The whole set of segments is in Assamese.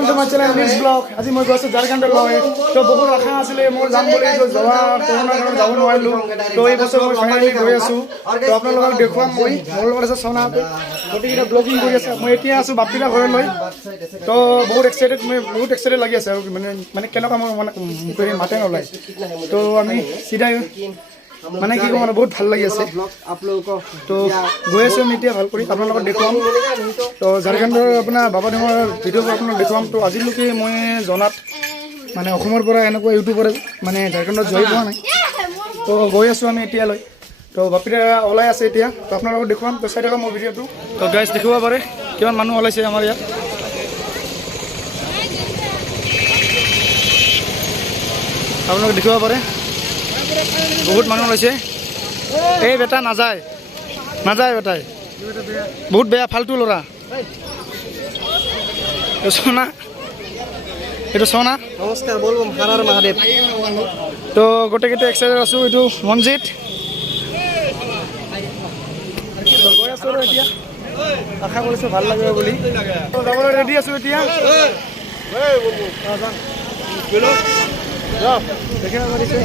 Welcome to my channel Nix blog आज मैं गई झारखंड लय तो बहुत आशा आছিলে मोर जाम बोली तो जावा कोरोना कारण যাব নোৱাৰিলো তো এই বছৰ মই ফাইনালি গৈ আছো তো আপোনালোকক দেখুৱাম মই মোৰ লগত আছে সোনাতে গটিটা ব্লগিং কৰি আছে মই এতিয়া আছো বাপিলা ঘৰলৈ তো বহুত এক্সাইটেড লাগি আছে মানে কেনেকুৱা মোৰ মানে মাতে নলাই তো আমি সিধাই মানে কি কম বহুত ভাল লাগি আছে তো গৈ আছো আমি এতিয়া ভাল কৰি আপোনালোকক দেখুৱাম তো ঝাৰখণ্ডৰ আপোনাৰ বাবাদেমৰ ভিডিঅ' আপোনালোকক দেখুৱাম তো আজিলৈকে মই জনাত মানে অসমৰ পৰা এনেকুৱা ইউটিউবাৰে মানে ঝাৰখণ্ডত জয় পোৱা নাই তো গৈ আছো আমি এতিয়ালৈ তো বাপিৰা ওলাই আছে এতিয়া তো আপোনালোকক দেখুৱাম তো চাই থকা মোৰ ভিডিঅ'টো তো গাইজ দেখিব পাৰে কিমান মানুহ ওলাইছে আমাৰ ইয়াত আপোনালোকে দেখিব পাৰে বহুত মানুহ ওলাইছে এই বেটা নাযায় বেটাই বহুত বেয়া ফাল্টু ল'ৰা সোনা এইটো সোনা নমস্কাৰ বলবম হাৰাৰ মহাদেৱ তো গোটেইকেইটা এক্সাইটেড আছো এইটো মনজিত গৈ আছো আৰু এতিয়া আশা কৰিছোঁ ভাল লাগিব বুলি যাবলৈ ৰেডি আছো এতিয়া দেখিব পাৰিছে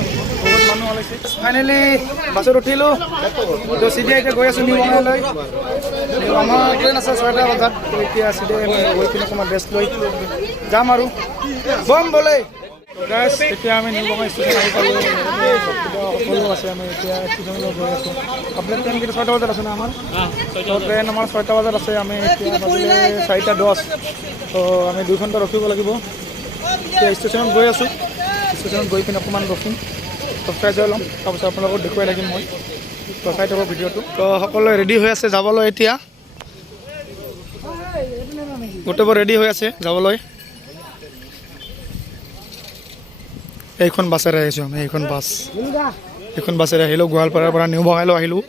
বহুত মানুহ ওলাইছে ফাইনেলি বাছত উঠিলোঁ তো চিধাই এতিয়া গৈ আছোঁ নিউ বঙাইলৈ আমাৰ ট্ৰেইন আছে 6টা বজাত এতিয়া চিধাই আমি গৈ পিনে অকণমান ৰেষ্ট লৈ যাম আৰু বম বলে গাইজ এতিয়া আমি নিউ বঙাই ষ্টেচন আহি পালোঁ সকলো আছে আমি এতিয়া ষ্টেচনলৈ গৈ আছোঁ আপোনাৰ ট্ৰেইন কিন্তু 6টা বজাত আছে না আমাৰ তো ট্ৰেইন আমাৰ 6টা বজাত আছে আমি এতিয়া বাজিলে 4:10 তো আমি 2 ঘণ্টা ৰখিব লাগিব এতিয়া ষ্টেচনত গৈ আছোঁ ষ্টেচনত গৈ পিনে অকণমান ৰখিম তো ফ্ৰেছ হৈ ল'ম তাৰপিছত আপোনালোকক দেখুৱাই থাকিম মই তো চাই থাকক ভিডিঅ'টো তো সকলোৱে ৰেডি হৈ আছে যাবলৈ এতিয়া গোটেইবোৰ ৰেডি হৈ আছে যাবলৈ এইখন বাছেৰে আহিছোঁ আমি এইখন বাছেৰে আহিলোঁ গোৱালপাৰাৰ পৰা নিউ বঙাইলৈ আহিলোঁ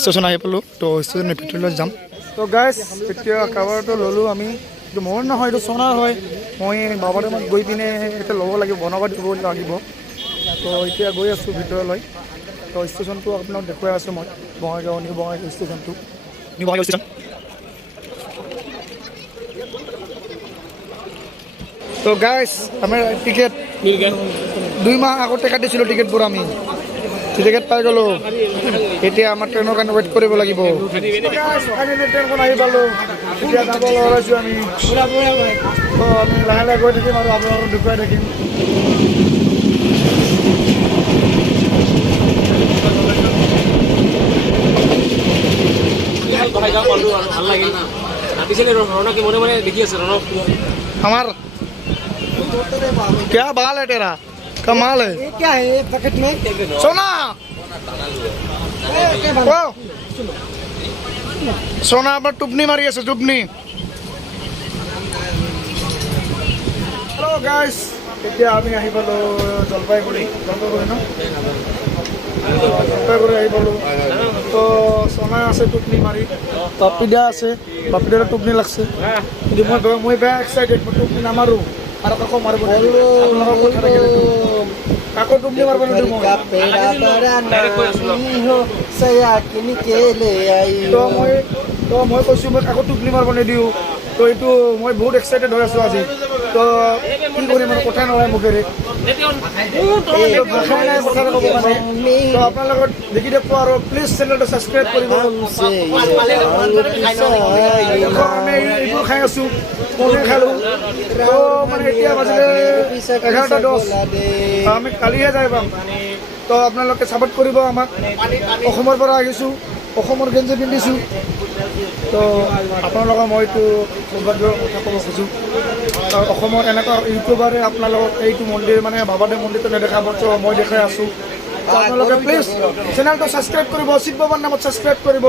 ষ্টেচন আহি পালোঁ তো ষ্টেচন ভিতৰলৈ যাম তো গাইজ এতিয়া কাভাৰটো ল'লোঁ আমি এইটো মোৰ নহয় এইটো সোণাৰ হয় মই বাবাদেমত গৈ পিনে এতিয়া ল'ব লাগিব বনাব দিব লাগিব তো এতিয়া গৈ আছোঁ ভিতৰলৈ তো ষ্টেচনটো আপোনাক দেখুৱাই আছোঁ মই বঙাইগাঁও নিউ বঙাইগাঁও ষ্টেচনটো নিউ বঙাইগাঁও ষ্টেচন তো গাইজ আমাৰ টিকেট 2 মাহ আগতে কাটিছিলোঁ টিকেটবোৰ আমি টিকেট পাই গ'লোঁ এতিয়া আমাৰ ট্ৰেইনৰ কাৰণে ৱেইট কৰিব লাগিব ট্ৰেইনখন আহি পালোঁ এতিয়া যাব ওলাইছোঁ আমি তো আমি লাহে লাহে গৈ থাকিম আৰু আপোনালোকক দেখুৱাই থাকিম ভাল লাগিল ৰাতিছিলে ৰণকে মনে মনে দেখি আছে ৰণক আমাৰ क्या बाल है तेरा कमाल है ये क्या है पैकेट में सोना सोना पर टुपनी मारी है टुपनी हेलो गाइस এতিয়া আমি আহি পালোঁ জলপাইগুৰি ন জলপাইগুৰি আহি পালোঁ তো সোনা আছে টুপনি মাৰি বাপিদা আছে বাপিদাৰ টুপনি লাগছে কিন্তু মই বেয়া এক্সাইটেড মই টুপনি নামাৰোঁ আৰু কাকো মাৰিব কাকো টুপনি মাৰিব নিদিওঁ মই কৈছোঁ মই কাকো টুপনি মাৰিব নিদিওঁ তো এইটো মই বহুত এক্সাইটেড হৈ আছোঁ আজি তো কি কৰিম মানে কথা নহয় মুখেৰে আপোনালোকৰ দেখি দেখুৱা আৰু প্লিজ চেনেলটো ছাবস্ক্ৰাইব কৰিব আমি এইবোৰ খাই আছোঁ পনীৰ খালোঁ তো মানে এতিয়া বাজিলে 11:10 আমি কালিহে যাই পাম তো আপোনালোকে ছাপোৰ্ট কৰিব আমাক অসমৰ পৰা আহিছোঁ অসমৰ গেঞ্জি পিন্ধিছোঁ তো আপোনালোকৰ মইতো সৌভাগ্যৰ কথা ক'ব খোজোঁ অসমৰ এনেকুৱা ইউটিউবাৰে আপোনালোকক এইটো মন্দিৰ মানে বাবাদেৱ মন্দিৰটো নেদেখাব তো মই দেখাই আছোঁ আপোনালোকে প্লিজ চেনেলটো ছাবস্ক্ৰাইব কৰিব শিৱ বাবাৰ নামত ছাবস্ক্ৰাইব কৰিব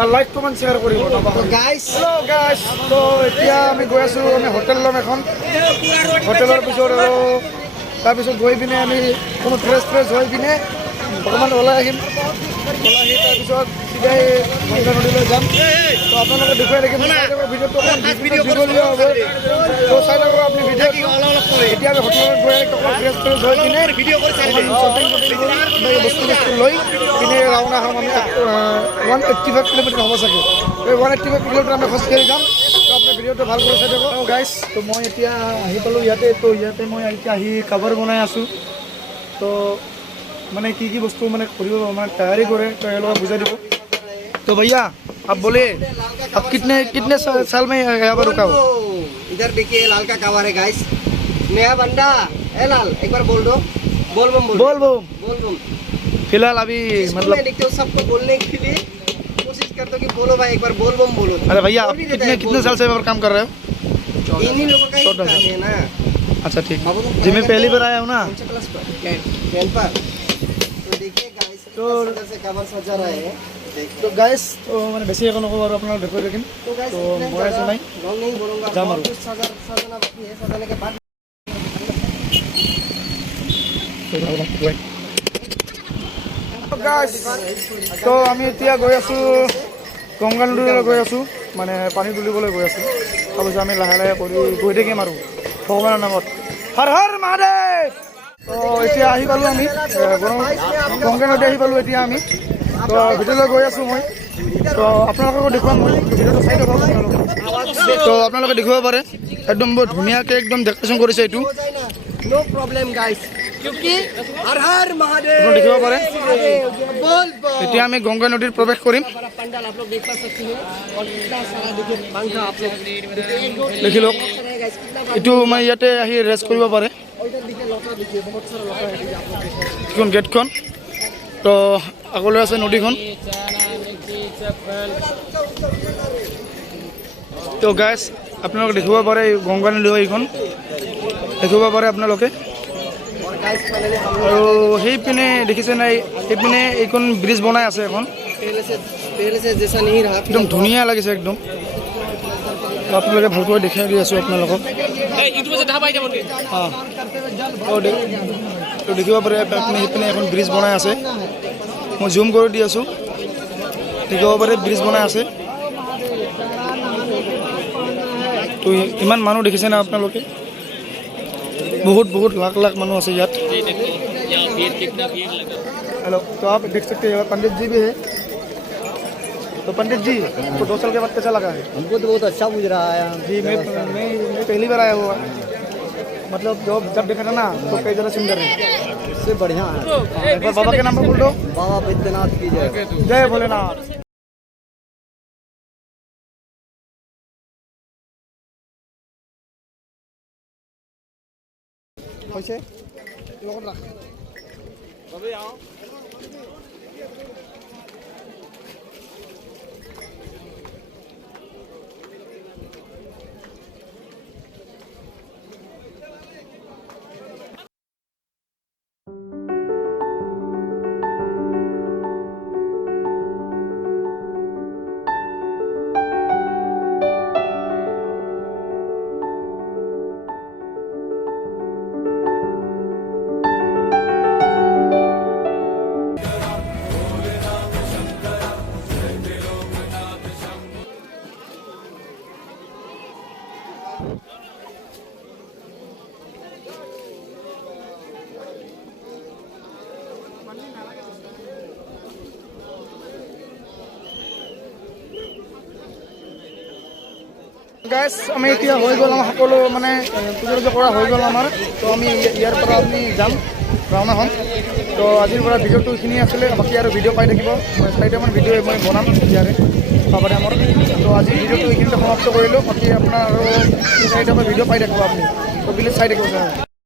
আৰু লাইক কমেণ্ট শ্বেয়াৰ কৰিব গাইজ হেল্ল' গাইজ তো এতিয়া আমি গৈ আছোঁ আমি হোটেল ল'ম এখন হোটেলৰ পিছত আৰু তাৰপিছত গৈ পিনে আমি কোনো ফ্ৰেছ হৈ পিনে অকণমান ওলাই আহিম তাৰপিছত চিধাই গংগা নদীলৈ যাম তো আপোনালোকে দেখুৱাই থাকিম ভিডিঅ'টো অকণমান দীঘলীয়া হ'ব তো চাই থাকক আপুনি ভিডিঅ' এতিয়া আমি হোটেলত গৈ অকণমান ফ্ৰেছ হৈ পিনে শ্বপিং বস্তু লৈ পিনে ৰাওনা হ'ম আমি 185 কিলোমিটাৰ হ'ব চাগে এই 180 কিলোমিটাৰ আমি খোজকাঢ়ি যাম। তো আপুনি ভিডিঅ'টো ভাল কৰি চাই থাকক। গাইছ, তো মই এতিয়া আহি পালোঁ ইয়াতে। তো ইয়াতে মই এতিয়া আহি কাভাৰ বনাই আছোঁ। তো মানে কি কি বস্তু মানে কৰিব মানে তৈয়াৰী কৰে, তো এওঁলোকে বুজাই দিব। तो भैया आप बोले आप कितने साल में यहाँ पर रुका हो? इधर देखिए लाल का कवर है गाइस, नया बंदा है लाल, एक बार बोल दो, बोल बम बोल बम। बोल बम। फिलहाल अभी मतलब मैं देखते हो सबको बोलने के लिए कोशिश करता हूँ कि बोलो भाई एक बार बोल बम बोलो। अरे भैया आप कितने साल से यहाँ पर काम कर रहे हो? इन्हीं लोगों का ही काम है ना। अच्छा ठीक, जी मैं पहली बार आया हूँ ना। कौन सा क्लास पर? 10 पर। तो देखिए गाइस तो से कवर सजा रहे हैं। तो गाइस, तो मैंने बेसी एक नको और अपना देखो लेकिन तो गाइस तो मैं ऐसा नहीं रॉन्ग नहीं बोलूंगा, जा मारो। बहुत कुछ सजाना बाकी है, सजाने के बाद তো আমি এতিয়া গৈ আছোঁ গংগা নদীলৈ গৈ আছোঁ, মানে পানী তুলিবলৈ গৈ আছোঁ। তাৰপিছত আমি লাহে লাহে কৰি গৈ থাকিম আৰু ভগৱানৰ নামত। হৰ হৰ মহাদেৱ। তো এতিয়া আহি পালোঁ আমি গংগা নদী আহি পালোঁ এতিয়া আমি। তো ভিতৰলৈ গৈ আছোঁ মই। তো আপোনালোককো দেখুৱাম মই, ভিডিঅ'টো চাই থাকক আপোনালোকে। তো আপোনালোকে দেখিব পাৰে একদম বৰ ধুনীয়াকৈ একদম ডেকৰেশ্যন কৰিছে এইটো। नो प्रॉब्लम गाइस, क्योंकि हर हर महादेव আপোনালোকে দেখিব পাৰে। बोल बम। এতিয়া আমি गंगा नदीर प्रवेश কৰিম। बड़ा पंडाल आप लोग देख पा सकते हैं और कितना सारा देखिए पंखा आप लोग দেখি লওক, गाइस, कितना এইটো মানে ইয়াতে আহি ৰেষ্ট কৰিব পাৰে। और इधर देखिए लौटा, देखिए बहुत सारा लौटा है आप लोग देख सकते हैं। এইখন গেটখন। তো আগলৈ আছে নদীখন। তো গাইছ, আপোনালোকে দেখিব পাৰে এই গংগা নদী হয় এইখন, দেখিব পাৰে আপোনালোকে। और गाइस फाइनली हम আৰু সেইপিনে দেখিছে নাই, সেইপিনে এইখন ব্ৰিজ বনাই আছে এখন, पहले से जैसा नहीं रहा। একদম ধুনীয়া লাগিছে একদম। তো আপোনালোকে ভালকৈ দেখাই দি আছোঁ আপোনালোকক। ইউটিউবত দেখা পাই যাব নেকি? অঁ, তো দেখিব পাৰে আপুনি সেইপিনে এখন ব্ৰিজ বনাই আছে। মই জুম কৰি দি আছোঁ, দেখিব পাৰে ব্ৰিজ বনাই আছে। তো ইমান মানুহ দেখিছে না আপোনালোকে, बहुत बहुत लाख लाख মানুহ আছে ইয়াত। हेलो, तो आप देख सकते हैं पंडित जी भी है। तो पंडित जी तो 2 साल के बाद कैसा लगा है? हमको तो बहुत अच्छा बुझ रहा है। जी मैं पहली बार आया हुआ, मतलब जब देखा था ना तो कई ज़्यादा सुंदर है। इससे बढ़िया है। एक बार बाबा के नाम पर बोल दो। बाबा बैद्यनाथ की जय। जय भोलेनाथ। হৈছে লগত ৰাখ বাবে আও। গাইছ, আমি এতিয়া হৈ গ'ল আমাৰ সকলো মানে পূজা কৰা হৈ গ'ল আমাৰ। তো আমি ইয়াৰ পৰা আমি যাম ৰাওনা হ'ম। তো আজিৰ পৰা ভিডিঅ'টো এইখিনি আছিলে, বাকী আৰু ভিডিঅ' পাই থাকিব। 4টামান ভিডিঅ' মই বনাম ইয়াৰে বাবাৰে আমাৰ। তো আজি ভিডিঅ'টো এইখিনিতে সমাপ্ত কৰিলোঁ, বাকী আপোনাৰ আৰু 4টামান ভিডিঅ' পাই থাকিব আপুনি। তো প্লিজ চাই থাকিব ছাৰ।